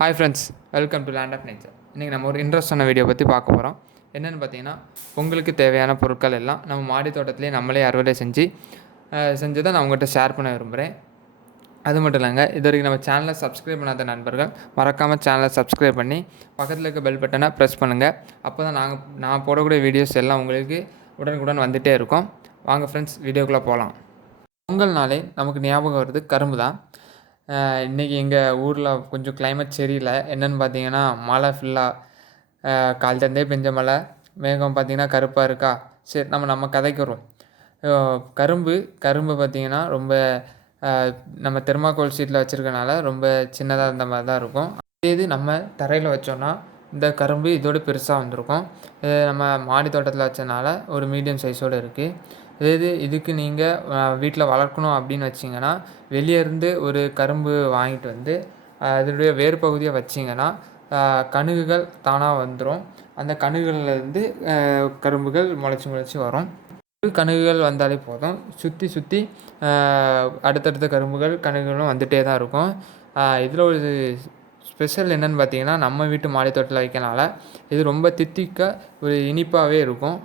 Hi friends, welcome to land of nature. இன்றைக்கி நம்ம ஒரு இன்ட்ரெஸ்டான வீடியோ பற்றி பார்க்க போகிறோம். என்னென்னு பார்த்தீங்கன்னா, பொங்கலுக்கு தேவையான பொருட்கள் எல்லாம் நம்ம மாடி தோட்டத்திலே நம்மளே அறுவடை செஞ்சதை நான் உங்கள்கிட்ட ஷேர் பண்ண விரும்புகிறேன். அது மட்டும் இல்லைங்க, இது வரைக்கும் நம்ம சேனலை சப்ஸ்கிரைப் பண்ணாத நண்பர்கள் மறக்காமல் சேனலை சப்ஸ்கிரைப் பண்ணி பக்கத்தில் இருக்க பெல் பட்டனை ப்ரெஸ் பண்ணுங்கள். அப்போ தான் நான் போடக்கூடிய வீடியோஸ் எல்லாம் உங்களுக்கு உடனுக்குடன் வந்துகிட்டே இருக்கும். வாங்க ஃப்ரெண்ட்ஸ், வீடியோக்குள்ளே போகலாம். பொங்கல்னாலே நமக்கு ஞாபகம் வருது கரும்பு தான். இன்றைக்கி எங்கள் ஊரில் கொஞ்சம் கிளைமேட் சரியில்லை. என்னென்னு பார்த்தீங்கன்னா, மழை ஃபுல்லாக காலையிலேருந்தே பெஞ்ச மழை, மேகம் பார்த்திங்கன்னா கருப்பாக இருக்கா. சரி, நம்ம கதைக்கு வருவோம். கரும்பு பார்த்திங்கன்னா ரொம்ப நம்ம தெர்மாக்கோல் ஷீட்டில் வச்சுருக்கனால ரொம்ப சின்னதாக இருந்த மாதிரி தான் இருக்கும். இது நம்ம தரையில் வச்சோன்னா இந்த கரும்பு இதோடு பெருசாக வந்திருக்கும். நம்ம மாடி தோட்டத்தில் வச்சனால ஒரு மீடியம் சைஸோடு இருக்குது. இதுக்கு நீங்கள் வீட்டில் வளர்க்கணும் அப்படின்னு வச்சிங்கன்னா, வெளியே இருந்து ஒரு கரும்பு வாங்கிட்டு வந்து அதனுடைய வேர் பகுதியை வச்சிங்கன்னா கணுகுகள் தானாக வந்துடும். அந்த கணுகுகள்லேருந்து கரும்புகள் முளைச்சி வரும். கணுகுகள் வந்தாலே போதும், சுற்றி அடுத்தடுத்த கணுகுகளும் வந்துகிட்டே தான் இருக்கும். இதில் ஒரு ஸ்பெஷல் என்னென்னு பார்த்தீங்கன்னா, நம்ம வீட்டு மாடி தோட்டத்தில் வைக்கனால இது ரொம்ப தித்திக்க ஒரு இனிப்பாகவே இருக்கும்.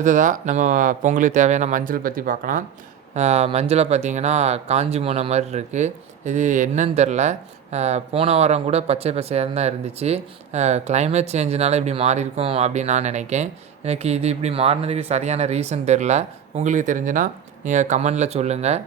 அடுத்ததாக நம்ம பொங்கலுக்கு தேவையான மஞ்சள் பற்றி பார்க்கலாம். மஞ்சளை பார்த்திங்கன்னா காஞ்சி போன மாதிரி இருக்குது. இது என்னன்னு தெரில. போன வாரம் கூட பச்சை பசையாக தான் இருந்துச்சு. கிளைமேட் சேஞ்சுனால இப்படி மாறி இருக்கும் அப்படின்னு நான் நினைக்கேன். எனக்கு இது இப்படி மாறினதுக்கு சரியான ரீசன் தெரில. உங்களுக்கு தெரிஞ்சுன்னா நீங்கள் கமெண்டில் சொல்லுங்கள்.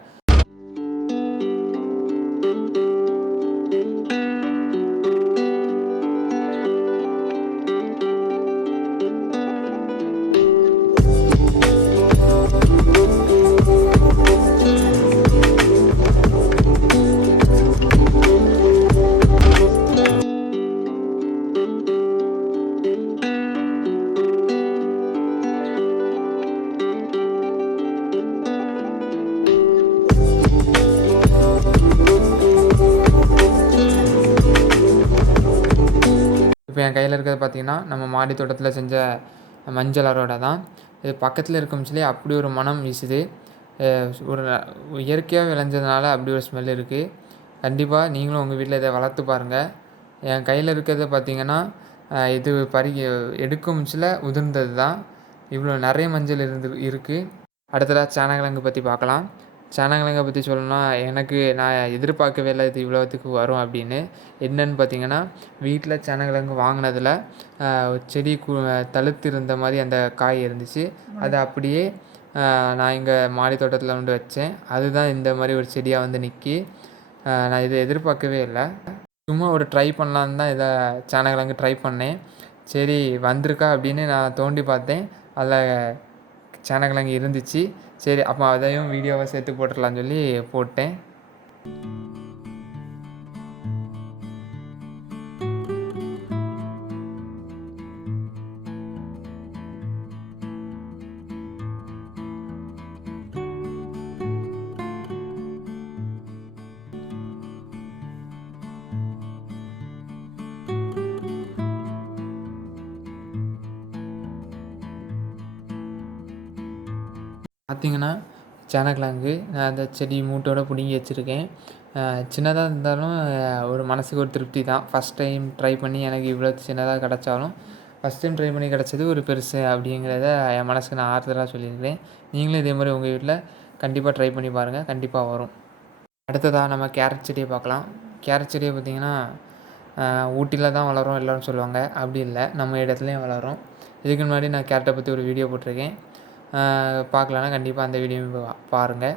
இப்போ என் கையில் இருக்கிறது பார்த்திங்கன்னா, நம்ம மாடி தோட்டத்தில் செஞ்ச மஞ்சள் அறுவடை தான். இது பக்கத்தில் இருக்கும்ச்சிலே அப்படி ஒரு மனம் வீசுது. ஒரு இயற்கையாக விளைஞ்சதுனால அப்படி ஒரு ஸ்மெல் இருக்குது. கண்டிப்பாக நீங்களும் உங்கள் வீட்டில் இதை வளர்த்து பாருங்கள். என் கையில் இருக்கிறது பார்த்திங்கன்னா, இது எடுக்கும்ச்சில் உதிர்ந்தது தான். இவ்வளோ நிறைய மஞ்சள் இருக்குது. அடுத்ததாக சேனக்கிழங்கு பற்றி பார்க்கலாம். சேனக்கிழங்கை பற்றி சொல்லணும்னா, நான் எதிர்பார்க்கவே இல்லை இது இவ்வளோத்துக்கு வரும் அப்படின்னு. என்னென்னு பார்த்தீங்கன்னா, வீட்டில் சேனக்கிழங்கு வாங்கினதில் செடி தழுத்து இருந்த மாதிரி அந்த காய் இருந்துச்சு. அதை அப்படியே நான் இங்கே மாடி தோட்டத்தில் வந்து வச்சேன். அதுதான் இந்த மாதிரி ஒரு செடியாக வந்து நிற்கி. நான் இதை எதிர்பார்க்கவே இல்லை. சும்மா ஒரு ட்ரை பண்ணலான்னு தான் இதை சேனக்கிழங்கு ட்ரை பண்ணேன். சரி வந்திருக்கா அப்படின்னு நான் தோண்டி பார்த்தேன். அதில் சேனக்கிழங்கு இருந்துச்சு. சரி, அப்போ அதையும் வீடியோவை சேர்த்து போட்டுடலான்னு சொல்லி போட்டேன். பார்த்திங்கன்னா, சேனக்கிழங்கு நான் அந்த செடி மூட்டோடு பிடுங்கி வச்சுருக்கேன். சின்னதாக இருந்தாலும் ஒரு மனதுக்கு ஒரு திருப்தி தான். ஃபஸ்ட் டைம் ட்ரை பண்ணி எனக்கு இவ்வளோ சின்னதாக கிடச்சாலும் ஃபஸ்ட் டைம் ட்ரை பண்ணி கிடச்சது ஒரு பெருசு அப்படிங்கிறத என் மனதுக்கு நான் ஆறுதலாக சொல்லியிருக்கிறேன். நீங்களும் இதே மாதிரி உங்கள் வீட்டில் கண்டிப்பாக ட்ரை பண்ணி பாருங்கள், கண்டிப்பாக வரும். அடுத்ததாக நம்ம கேரட் செடியை பார்க்கலாம். கேரட் செடியை பார்த்திங்கன்னா, ஊட்டியில் தான் வளரும் எல்லோரும் சொல்லுவாங்க. அப்படி இல்லை, நம்ம இடத்துலையும் வளரும். இதுக்கு முன்னாடி நான் கேரட்டை பற்றி ஒரு வீடியோ போட்டிருக்கேன். பார்க்கலன்னா கண்டிப்பாக அந்த வீடியோ பாருங்கள்.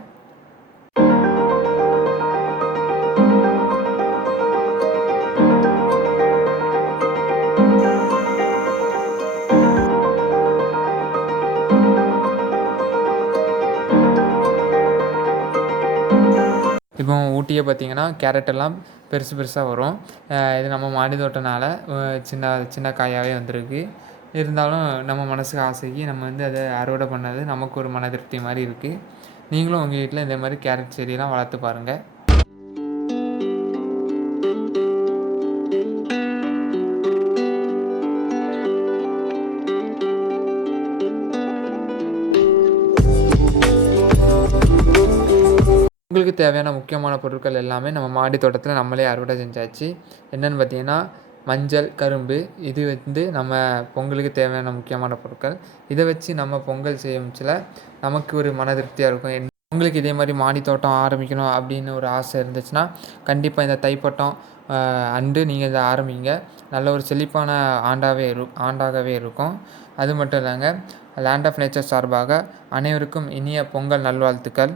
இப்போ ஊட்டியை பார்த்திங்கன்னா கேரட்டெல்லாம் பெருசாக வரும். இது நம்ம மாடி தோட்டனால சின்ன காயாகவே வந்திருக்கு. இருந்தாலும் நம்ம மனதுக்கு ஆசைக்கு நம்ம வந்து அதை அறுவடை பண்ணது நமக்கு ஒரு மன திருப்தி மாதிரி இருக்குது. நீங்களும் உங்கள் வீட்டில் இதே மாதிரி கேரட் செடியெல்லாம் வளர்த்து பாருங்கள். பொங்கலுக்கு தேவையான முக்கியமான பொருட்கள் எல்லாமே நம்ம மாடி தோட்டத்தில் நம்மளே அறுவடை செஞ்சாச்சு. என்னென்னு பார்த்தீங்கன்னா, மஞ்சள், கரும்பு இது நம்ம பொங்கலுக்கு தேவையான முக்கியமான பொருட்கள். இதை வச்சு நம்ம பொங்கல் செய்யச்சுல நமக்கு ஒரு மன திருப்தியாக இருக்கும். உங்களுக்கு இதே மாதிரி மாடி தோட்டம் ஆரம்பிக்கணும் அப்படின்னு ஒரு ஆசை இருந்துச்சுன்னா, கண்டிப்பாக இந்த தைப்பட்டம் அன்று நீங்கள் இதை ஆரம்பிங்க. நல்ல ஒரு செழிப்பான ஆண்டாகவே இருக்கும். அது மட்டும் இல்லைங்க, லேண்ட் ஆஃப் நேச்சர் சார்பாக அனைவருக்கும் இனிய பொங்கல் நல்வாழ்த்துக்கள்.